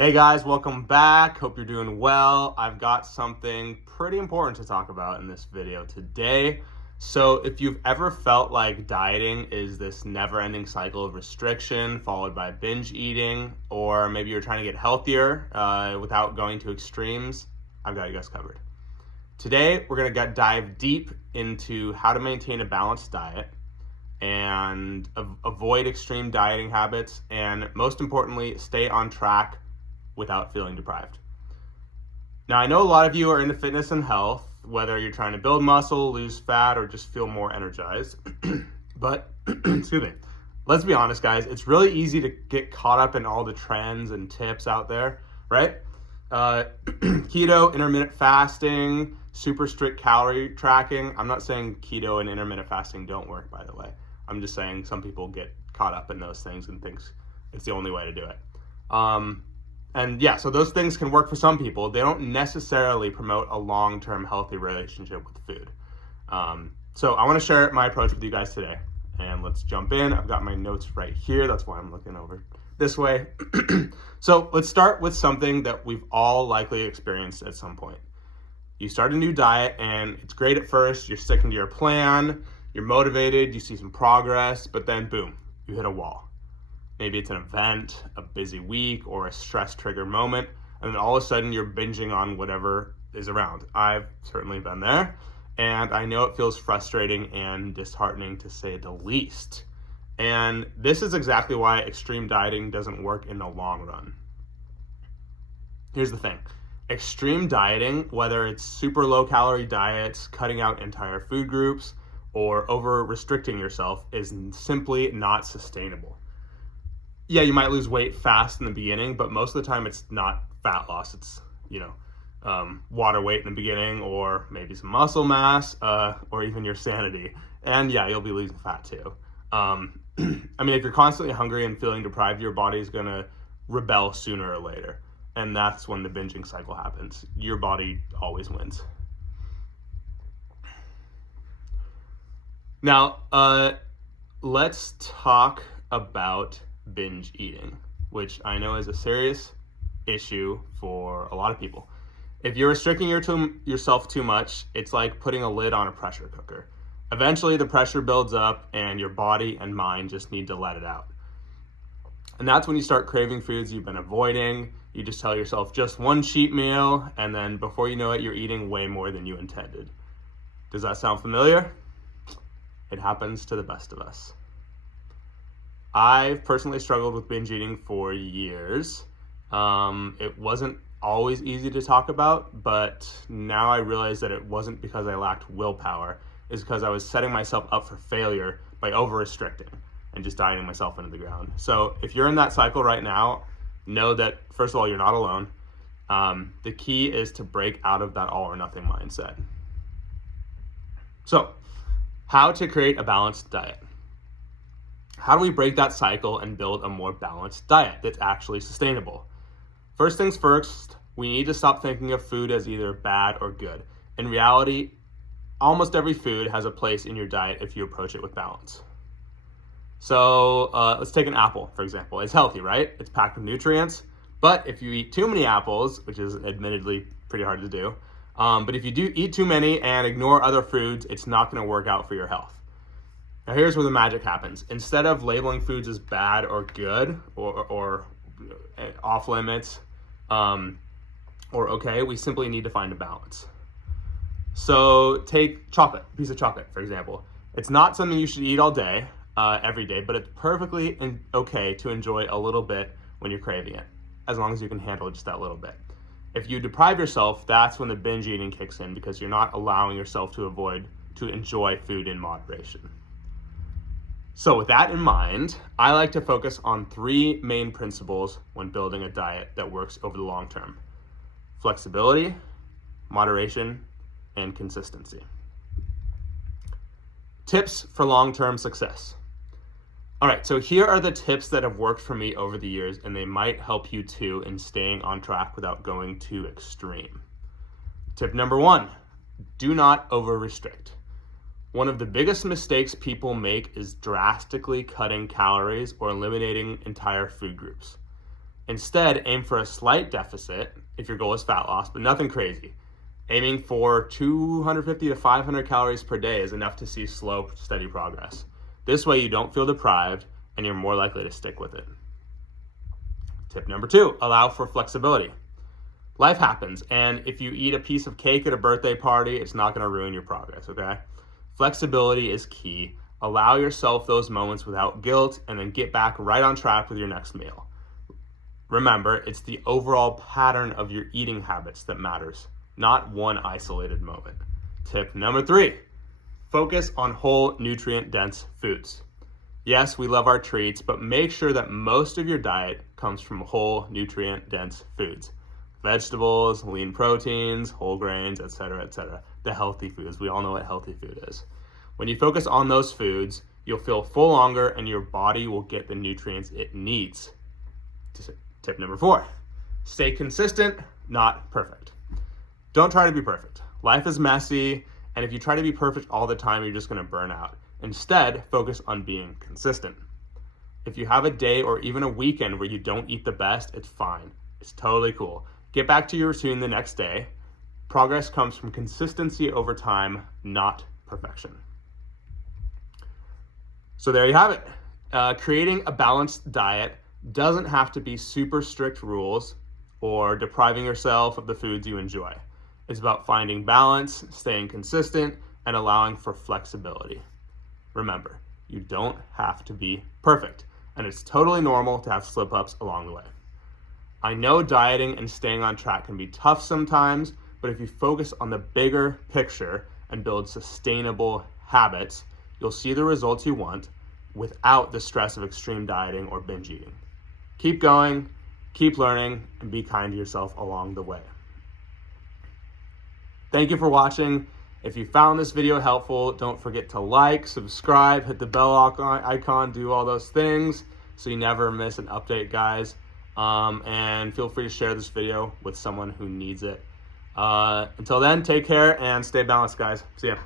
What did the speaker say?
Hey guys, welcome back. Hope you're doing well. I've got something pretty important to talk about in this video today. So if you've ever felt like dieting is this never-ending cycle of restriction followed by binge eating, or maybe you're trying to get healthier without going to extremes, I've got you guys covered. Today, we're going to dive deep into how to maintain a balanced diet and avoid extreme dieting habits, and most importantly, stay on track without feeling deprived. Now, I know a lot of you are into fitness and health, whether you're trying to build muscle, lose fat, or just feel more energized. But, excuse me, let's be honest, guys, it's really easy to get caught up in all the trends and tips out there, right? Keto, intermittent fasting, super strict calorie tracking. I'm not saying keto and intermittent fasting don't work, by the way. I'm just saying some people get caught up in those things and thinks it's the only way to do it. And yeah, so those things can work for some people. They don't necessarily promote a long-term healthy relationship with food. So I want to share my approach with you guys today. And let's jump in. I've got my notes right here. That's why I'm looking over this way. So let's start with something that we've all likely experienced at some point. You start a new diet and it's great at first. You're sticking to your plan. You're motivated. You see some progress, but then boom, you hit a wall. Maybe it's an event, a busy week, or a stress trigger moment, and then all of a sudden you're binging on whatever is around. I've certainly been there, and I know it feels frustrating and disheartening to say the least. And this is exactly why extreme dieting doesn't work in the long run. Here's the thing. Extreme dieting, whether it's super low calorie diets, cutting out entire food groups, or over restricting yourself, is simply not sustainable. Yeah, you might lose weight fast in the beginning, but most of the time it's not fat loss. It's, water weight in the beginning, or maybe some muscle mass, or even your sanity. And yeah, you'll be losing fat too. If you're constantly hungry and feeling deprived, your body's gonna rebel sooner or later. And that's when the binging cycle happens. Your body always wins. Now, let's talk about binge eating, which I know is a serious issue for a lot of people. If you're restricting yourself too much, it's like putting a lid on a pressure cooker. Eventually the pressure builds up and your body and mind just need to let it out. And that's when you start craving foods you've been avoiding. You just tell yourself just one cheat meal, and then before you know it, you're eating way more than you intended. Does that sound familiar? It happens to the best of us. I've personally struggled with binge eating for years. It wasn't always easy to talk about, but now I realize that it wasn't because I lacked willpower. It's because I was setting myself up for failure by over-restricting and just dieting myself into the ground. So if you're in that cycle right now, know that, first of all, you're not alone. The key is to break out of that all-or-nothing mindset. So, how to create a balanced diet. How do we break that cycle and build a more balanced diet that's actually sustainable? First things first, we need to stop thinking of food as either bad or good. In reality, almost every food has a place in your diet if you approach it with balance. So let's take an apple, for example. It's healthy, right? It's packed with nutrients. But if you eat too many apples, which is admittedly pretty hard to do, but if you do eat too many and ignore other foods, it's not going to work out for your health. Now here's where the magic happens. Instead of labeling foods as bad or good or off limits or okay, we simply need to find a balance. So take chocolate, a piece of chocolate, for example. It's not something you should eat all day, every day, but it's perfectly okay to enjoy a little bit when you're craving it, as long as you can handle just that little bit. If you deprive yourself, that's when the binge eating kicks in, because you're not allowing yourself to enjoy food in moderation. So with that in mind, I like to focus on three main principles when building a diet that works over the long term: flexibility, moderation, and consistency. Tips for long-term success. All right, so here are the tips that have worked for me over the years, and they might help you too in staying on track without going too extreme. Tip number one, do not over-restrict. One of the biggest mistakes people make is drastically cutting calories or eliminating entire food groups. Instead, aim for a slight deficit if your goal is fat loss, but nothing crazy. Aiming for 250 to 500 calories per day is enough to see slow, steady progress. This way you don't feel deprived and you're more likely to stick with it. Tip number 2, allow for flexibility. Life happens, and if you eat a piece of cake at a birthday party, it's not going to ruin your progress, okay? Flexibility is key. Allow yourself those moments without guilt and then get back right on track with your next meal. Remember, it's the overall pattern of your eating habits that matters, not one isolated moment. Tip number 3, focus on whole nutrient-dense foods. Yes, we love our treats, but make sure that most of your diet comes from whole nutrient-dense foods. Vegetables, lean proteins, whole grains, etc., etc. The healthy foods. We all know what healthy food is. When you focus on those foods, you'll feel full longer and your body will get the nutrients it needs. Tip number 4, stay consistent, not perfect. Don't try to be perfect. Life is messy, and if you try to be perfect all the time, you're just going to burn out. Instead, focus on being consistent. If you have a day or even a weekend where you don't eat the best, it's fine. It's totally cool. Get back to your routine the next day. Progress comes from consistency over time, not perfection. So there you have it. Creating a balanced diet doesn't have to be super strict rules or depriving yourself of the foods you enjoy. It's about finding balance, staying consistent, and allowing for flexibility. Remember, you don't have to be perfect, and it's totally normal to have slip-ups along the way. I know dieting and staying on track can be tough sometimes, but if you focus on the bigger picture and build sustainable habits, you'll see the results you want without the stress of extreme dieting or binge eating. Keep going, keep learning, and be kind to yourself along the way. Thank you for watching. If you found this video helpful, don't forget to like, subscribe, hit the bell icon, do all those things so you never miss an update, guys. And feel free to share this video with someone who needs it. Until then, take care and stay balanced, guys. See ya.